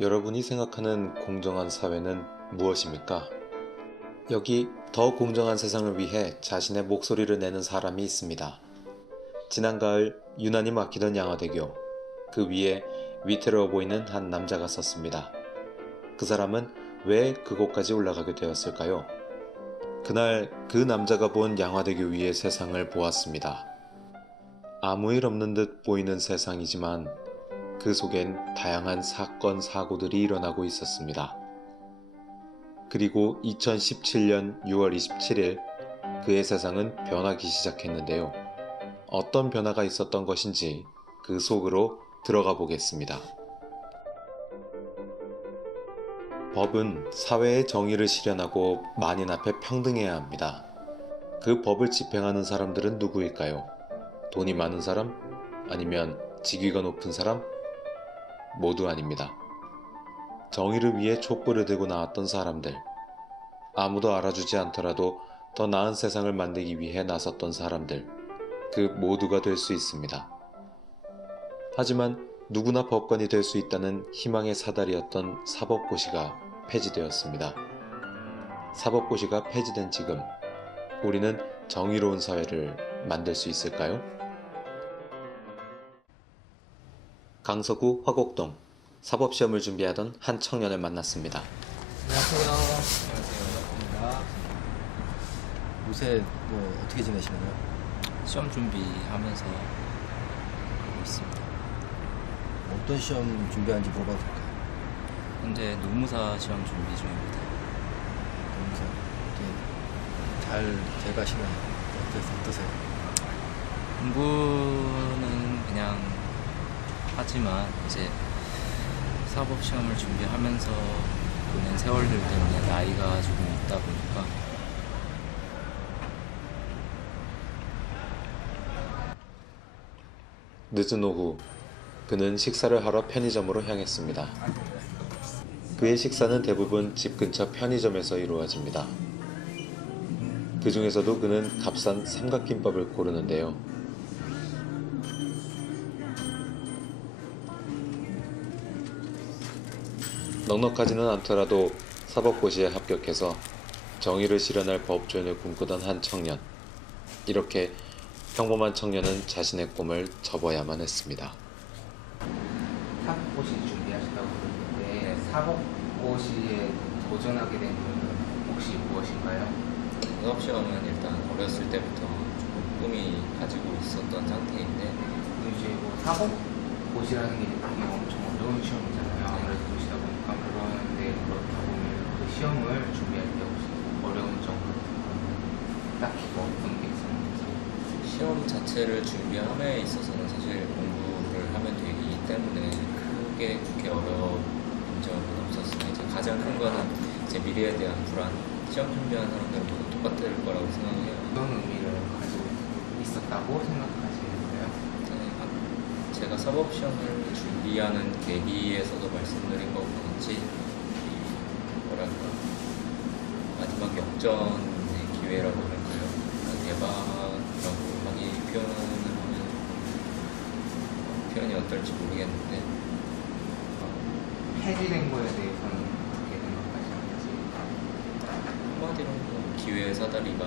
여러분이 생각하는 공정한 사회는 무엇입니까? 여기 더 공정한 세상을 위해 자신의 목소리를 내는 사람이 있습니다. 지난 가을 유난히 막히던 양화대교, 그 위에 위태로워 보이는 한 남자가 섰습니다. 그 사람은 왜 그곳까지 올라가게 되었을까요? 그날 그 남자가 본 양화대교 위의 세상을 보았습니다. 아무 일 없는 듯 보이는 세상이지만 그 속엔 다양한 사건, 사고들이 일어나고 있었습니다. 그리고 2017년 6월 27일 그의 세상은 변하기 시작했는데요. 어떤 변화가 있었던 것인지 그 속으로 들어가 보겠습니다. 법은 사회의 정의를 실현하고 만인 앞에 평등해야 합니다. 그 법을 집행하는 사람들은 누구일까요? 돈이 많은 사람? 아니면 직위가 높은 사람? 모두 아닙니다. 정의를 위해 촛불을 들고 나왔던 사람들, 아무도 알아주지 않더라도 더 나은 세상을 만들기 위해 나섰던 사람들, 그 모두가 될 수 있습니다. 하지만 누구나 법관이 될 수 있다는 희망의 사다리였던 사법고시가 폐지되었습니다. 사법고시가 폐지된 지금, 우리는 정의로운 사회를 만들 수 있을까요? 강서구 화곡동, 사법시험을 준비하던 한 청년을 만났습니다. 안녕하세요. 반갑습니다. 요새 뭐 어떻게 지내시나요? 시험 준비하면서 하고 있습니다. 어떤 시험 준비하는지 물어봐도 될까요? 현재 노무사 시험 준비 중입니다. 그래서 이렇게 잘 돼가시나요? 어떠세요? 공부는 그냥 하지만 이제 사법 시험을 준비하면서 보낸 세월들 때문에 나이가 조금 있다 보니까 늦은 오후, 그는 식사를 하러 편의점으로 향했습니다. 그의 식사는 대부분 집 근처 편의점에서 이루어집니다. 그 중에서도 그는 값싼 삼각김밥을 고르는데요. 넉넉하지는 않더라도 사법고시에 합격해서 정의를 실현할 법조인을 꿈꾸던 한 청년. 이렇게 평범한 청년은 자신의 꿈을 접어야만 했습니다. 사법고시 준비하신다고 그러는데 사법고시에 도전하게 된 이유는 혹시 무엇인가요? 사법 시험은 일단 어렸을 때부터 조금 꿈이 가지고 있었던 상태인데 이제 뭐 사법고시라는 게 되게 엄청 어려운 시험이잖아요. 아무래도 도시다 보니까 그러는데 그렇다 보면 그 시험을 준비할 때 혹시 어려운 점 딱히 뭐 어떤 게 있었는지. 시험 자체를 준비함에 있어서는 사실 공부를 하면 되기 때문에 크게 그렇게 어려운 점은 없었어요. 이제 가장 큰 거는 이제 미래에 대한 불안. 시험 준비하는 사람들은 모두 똑같을 거라고 생각해요. 어떤 의미를 가지고 있었다고 생각하시는가요? 제가 사법 시험을 준비하는 계기에서도 말씀드린 것과 같이 뭐랄까 마지막 역전의 기회라고 할까요? 대박이라고 하기 표현이 어떨지 모르겠는데 폐지된 거에 대해서는 어떻게 생각하시는지. 한마디로 뭐 기회의 사다리가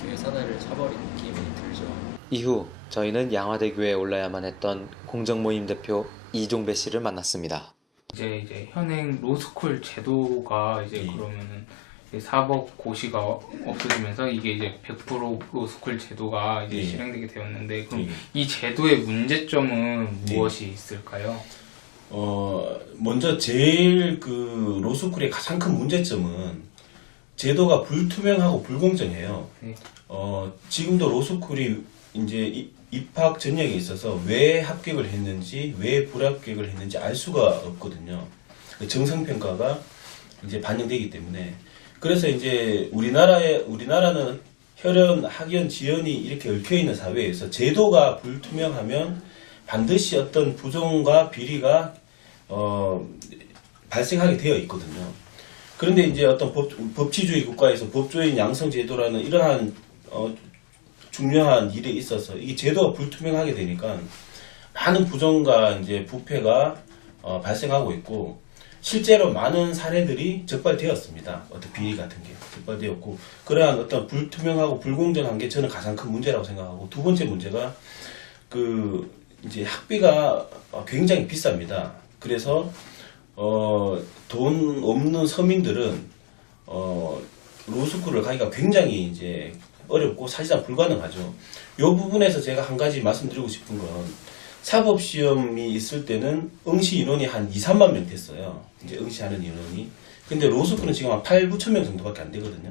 기회의 사다리를 차버린 느낌이 들죠. 이후 저희는 양화대교에 올라야만 했던 공정모임 대표 이종배 씨를 만났습니다. 이제 현행 로스쿨 제도가 이제 그러면은 이제 사법고시가 없어지면서 이게 이제 100% 로스쿨 제도가 이제 실행되게 되었는데 그럼 이 제도의 문제점은 무엇이 있을까요? 먼저 제일 그 로스쿨의 가장 큰 문제점은 제도가 불투명하고 불공정해요. 네. 지금도 로스쿨이 이제 입학 전형에 있어서 왜 합격을 했는지 왜 불합격을 했는지 알 수가 없거든요. 정상평가가 이제 반영되기 때문에. 그래서 이제 우리나라는 혈연, 학연, 지연이 이렇게 얽혀있는 사회에서 제도가 불투명하면 반드시 어떤 부정과 비리가 발생하게 되어 있거든요. 그런데 이제 어떤 법치주의 국가에서 법조인 양성 제도라는 이러한 중요한 일에 있어서 이게 제도가 불투명하게 되니까 많은 부정과 이제 부패가 발생하고 있고 실제로 많은 사례들이 적발되었습니다. 어떤 비리 같은 게 적발되었고 그러한 어떤 불투명하고 불공정한 게 저는 가장 큰 문제라고 생각하고 두 번째 문제가 그 이제 학비가 굉장히 비쌉니다. 그래서 돈 없는 서민들은 로스쿨을 가기가 굉장히 이제 어렵고 사실상 불가능하죠. 이 부분에서 제가 한 가지 말씀드리고 싶은 건 사법시험이 있을 때는 응시 인원이 한 2, 3만 명 됐어요. 이제 응시하는 인원이. 근데 로스쿨은 지금 한 8, 9천 명 정도밖에 안 되거든요.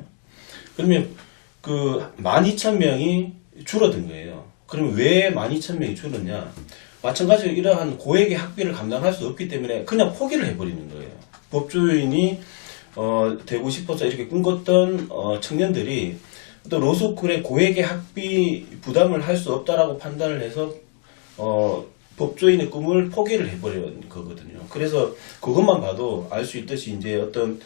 그러면 그 12,000명이 줄어든 거예요. 그러면 왜 12,000명이 줄었냐? 마찬가지로 이러한 고액의 학비를 감당할 수 없기 때문에 그냥 포기를 해버리는 거예요. 법조인이 되고 싶어서 이렇게 꿈꿨던 청년들이 또 로스쿨의 고액의 학비 부담을 할 수 없다라고 판단을 해서 법조인의 꿈을 포기를 해버린 거거든요. 그래서 그것만 봐도 알 수 있듯이 이제 어떤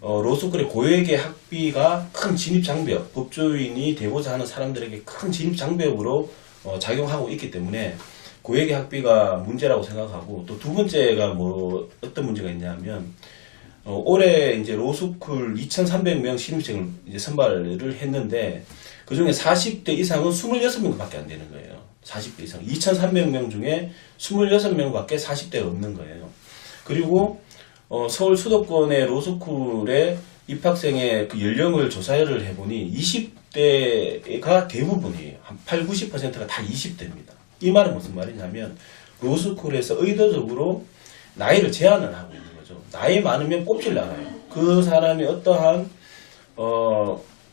로스쿨의 고액의 학비가 큰 진입장벽, 법조인이 되고자 하는 사람들에게 큰 진입장벽으로 작용하고 있기 때문에 고액의 학비가 문제라고 생각하고 또 두 번째가 뭐 어떤 문제가 있냐면 올해 이제 로스쿨 2,300명 신입생을 이제 선발을 했는데 그 중에 40대 이상은 26명밖에 안 되는 거예요. 40대 이상. 2,300명 중에 26명밖에 40대가 없는 거예요. 그리고 서울 수도권의 로스쿨의 입학생의 그 연령을 조사를 해보니 20대가 대부분이에요. 한 8, 90%가 다 20대입니다. 이 말은 무슨 말이냐면 로스쿨에서 의도적으로 나이를 제한을 하고 있는 거죠. 나이 많으면 뽑질 않아요. 그 사람이 어떠한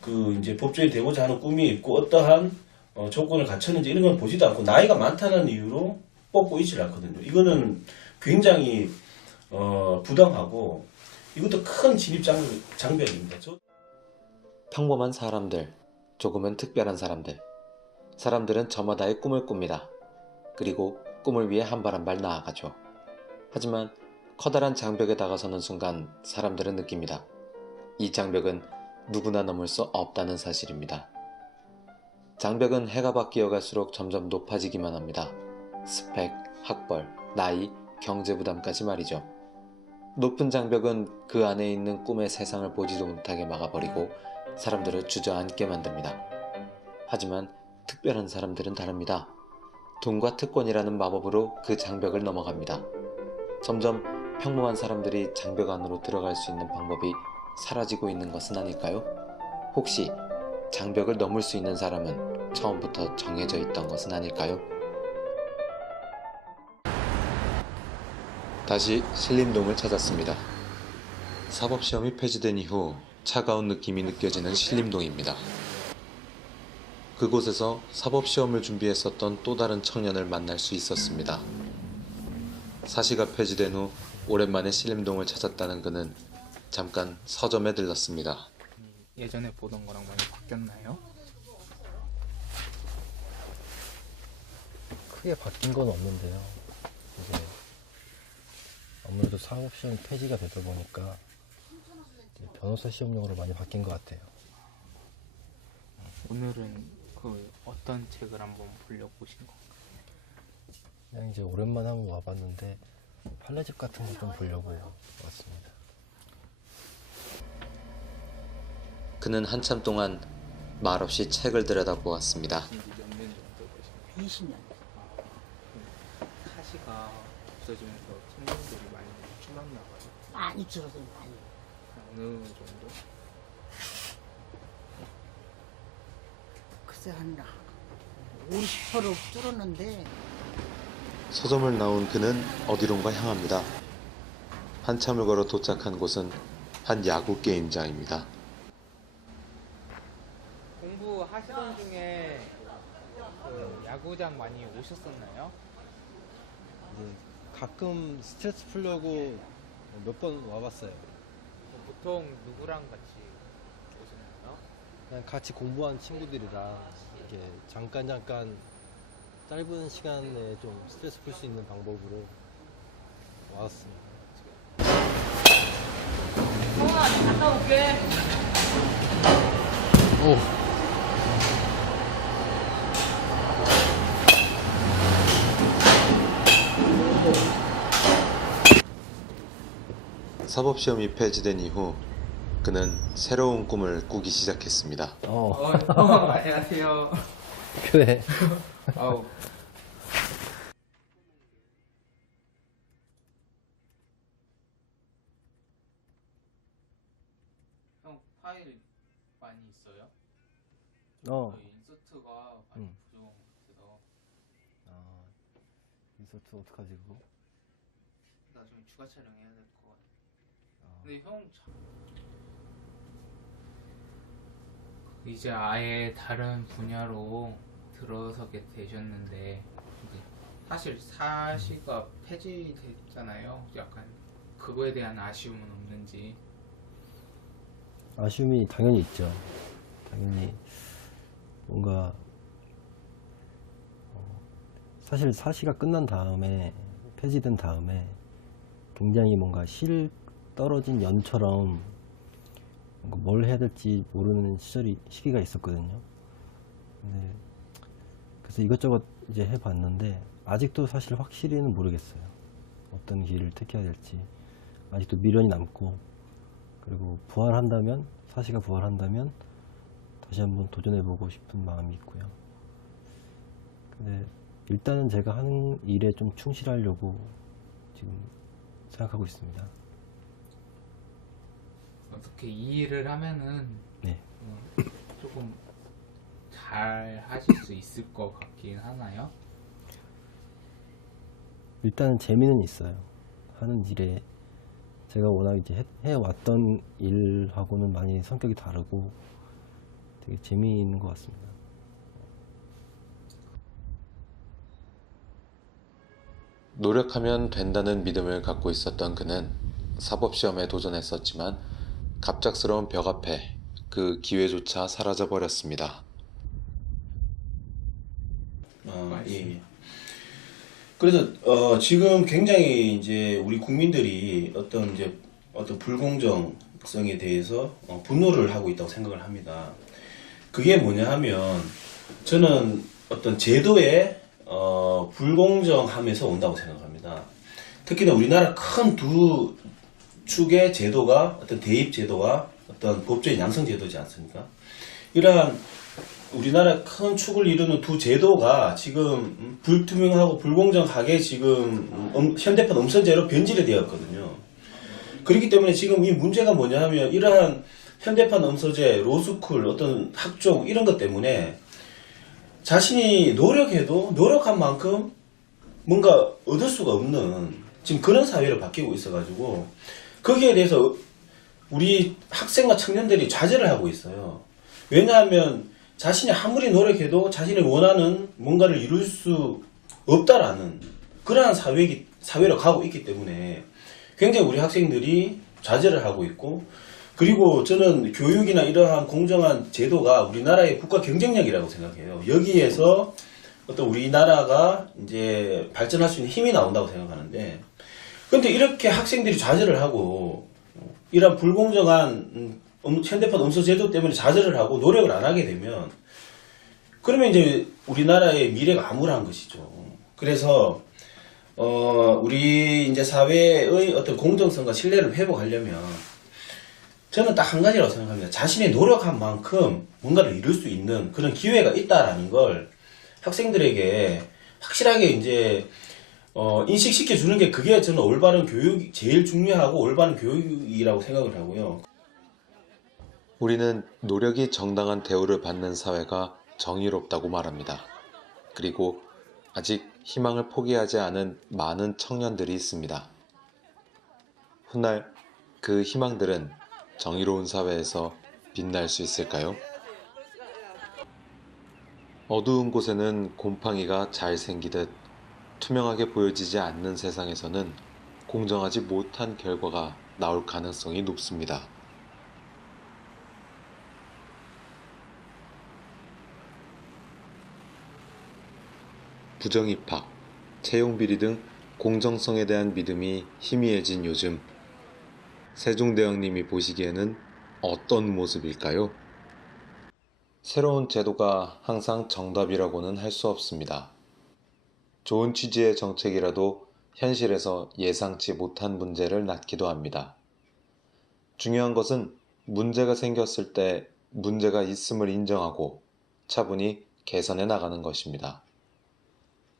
그 이제 법조인이 되고자 하는 꿈이 있고 어떠한 조건을 갖췄는지 이런 건 보지도 않고 나이가 많다는 이유로 뽑고 있질 않거든요. 이거는 굉장히 부당하고 이것도 큰 진입장벽입니다. 평범한 사람들, 조금은 특별한 사람들. 사람들은 저마다의 꿈을 꿉니다. 그리고 꿈을 위해 한 발 한 발 나아가죠. 하지만 커다란 장벽에 다가서는 순간 사람들은 느낍니다. 이 장벽은 누구나 넘을 수 없다는 사실입니다. 장벽은 해가 바뀌어갈수록 점점 높아지기만 합니다. 스펙, 학벌, 나이, 경제부담까지 말이죠. 높은 장벽은 그 안에 있는 꿈의 세상을 보지도 못하게 막아버리고 사람들을 주저앉게 만듭니다. 하지만 특별한 사람들은 다릅니다. 돈과 특권이라는 마법으로 그 장벽을 넘어갑니다. 점점 평범한 사람들이 장벽 안으로 들어갈 수 있는 방법이 사라지고 있는 것은 아닐까요? 혹시 장벽을 넘을 수 있는 사람은 처음부터 정해져 있던 것은 아닐까요? 다시 신림동을 찾았습니다. 사법시험이 폐지된 이후 차가운 느낌이 느껴지는 신림동입니다. 그곳에서 사법시험을 준비했었던 또 다른 청년을 만날 수 있었습니다. 사시가 폐지된 후 오랜만에 신림동을 찾았다는 그는 잠깐 서점에 들렀습니다. 예전에 보던 거랑 많이 바뀌었나요? 크게 바뀐 건 없는데요. 이제 아무래도 사법시험이 폐지가 되다 보니까 이제 변호사 시험용으로 많이 바뀐 것 같아요. 오늘은 그 어떤 책을 한번 보려고 오신 건가요? 그냥 이제 오랜만에 한번 와봤는데 판례집 같은 거 좀 보려고 왔습니다. 그는 한참 동안 말없이 책을 들여다보았습니다. 몇 년 정도 되신 20년. 사시가 없어지면서 청년들이 많이 줄었나 봐요. 많이 줄어서 많이. 어느 정도? 글쎄 한 50% 줄었는데 서점을 나온 그는 어디론가 향합니다. 한참을 걸어 도착한 곳은 한 야구 게임장입니다. 공부하시던 중에 그 야구장 많이 오셨었나요? 가끔 스트레스 풀려고 몇 번 와봤어요. 보통 누구랑 같이 오셨나요? 그냥 같이 공부한 친구들이랑 이렇게 잠깐 짧은 시간에 좀 스트레스 풀 수 있는 방법으로 왔습니다. 사법시험이 폐지된 이후 그는 새로운 꿈을 꾸기 시작했습니다. 안녕하세요. 그래. 아우. 형 파일 많이 있어요? 인서트가 많이 부족한 것 같아서 인서트 어떡하지 그거? 나중에 추가 촬영해야 될 것 같아. 근데 형 이제 아예 다른 분야로 들어서게 되셨는데 이제 사실 사시가 폐지됐잖아요. 약간 그거에 대한 아쉬움은 없는지. 아쉬움이 당연히 있죠. 당연히 뭔가 사실 사시가 끝난 다음에 폐지된 다음에 굉장히 뭔가 실 떨어진 연처럼 뭔가 뭘 해야 될지 모르는 시기가 있었거든요. 근데 그래서 이것저것 이제 해봤는데 아직도 사실 확실히는 모르겠어요. 어떤 길을 택해야 될지 아직도 미련이 남고, 그리고 부활한다면, 사시가 부활한다면 다시 한번 도전해보고 싶은 마음이 있고요. 근데 일단은 제가 하는 일에 좀 충실하려고 지금 생각하고 있습니다. 어떻게 이 일을 하면은 네. 조금 잘 하실 수 있을 것 같긴 하나요? 일단은 재미는 있어요. 하는 일에 제가 워낙 이제 해왔던 일하고는 많이 성격이 다르고 되게 재미있는 것 같습니다. 노력하면 된다는 믿음을 갖고 있었던 그는 사법시험에 도전했었지만 갑작스러운 벽 앞에 그 기회조차 사라져버렸습니다. 예. 그래서 지금 굉장히 이제 우리 국민들이 어떤 불공정성에 대해서 분노를 하고 있다고 생각을 합니다. 그게 뭐냐 하면 저는 어떤 제도의 불공정함에서 온다고 생각합니다. 특히나 우리나라 큰 두 축의 제도가 어떤 대입 제도와 어떤 법조인 양성 제도지 않습니까? 이러한 우리나라 큰 축을 이루는 두 제도가 지금 불투명하고 불공정하게 지금 현대판 음선제로 변질이 되었거든요. 그렇기 때문에 지금 이 문제가 뭐냐 하면 이러한 현대판 음서제, 로스쿨, 어떤 학종 이런 것 때문에 자신이 노력해도 노력한 만큼 뭔가 얻을 수가 없는 지금 그런 사회로 바뀌고 있어가지고 거기에 대해서 우리 학생과 청년들이 좌절을 하고 있어요. 왜냐하면 자신이 아무리 노력해도 자신이 원하는 뭔가를 이룰 수 없다라는 그러한 사회로 가고 있기 때문에 굉장히 우리 학생들이 좌절을 하고 있고, 그리고 저는 교육이나 이러한 공정한 제도가 우리나라의 국가 경쟁력이라고 생각해요. 여기에서 어떤 우리나라가 이제 발전할 수 있는 힘이 나온다고 생각하는데, 근데 이렇게 학생들이 좌절을 하고 이런 불공정한 현대판 음서 제도 때문에 좌절을 하고 노력을 안 하게 되면 그러면 이제 우리나라의 미래가 암울한 것이죠. 그래서 우리 이제 사회의 어떤 공정성과 신뢰를 회복하려면 저는 딱 한 가지라고 생각합니다. 자신의 노력한 만큼 뭔가를 이룰 수 있는 그런 기회가 있다라는 걸 학생들에게 확실하게 이제 인식시켜 주는 게, 그게 저는 올바른 교육이 제일 중요하고 올바른 교육이라고 생각을 하고요. 우리는 노력이 정당한 대우를 받는 사회가 정의롭다고 말합니다. 그리고 아직 희망을 포기하지 않은 많은 청년들이 있습니다. 훗날 그 희망들은 정의로운 사회에서 빛날 수 있을까요? 어두운 곳에는 곰팡이가 잘 생기듯 투명하게 보여지지 않는 세상에서는 공정하지 못한 결과가 나올 가능성이 높습니다. 부정입학, 채용비리 등 공정성에 대한 믿음이 희미해진 요즘, 세종대왕님이 보시기에는 어떤 모습일까요? 새로운 제도가 항상 정답이라고는 할 수 없습니다. 좋은 취지의 정책이라도 현실에서 예상치 못한 문제를 낳기도 합니다. 중요한 것은 문제가 생겼을 때 문제가 있음을 인정하고 차분히 개선해 나가는 것입니다.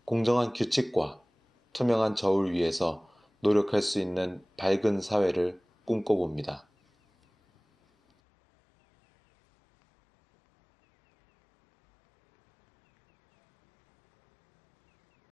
공정한 규칙과 투명한 저울 위에서 노력할 수 있는 밝은 사회를 꿈꿔봅니다.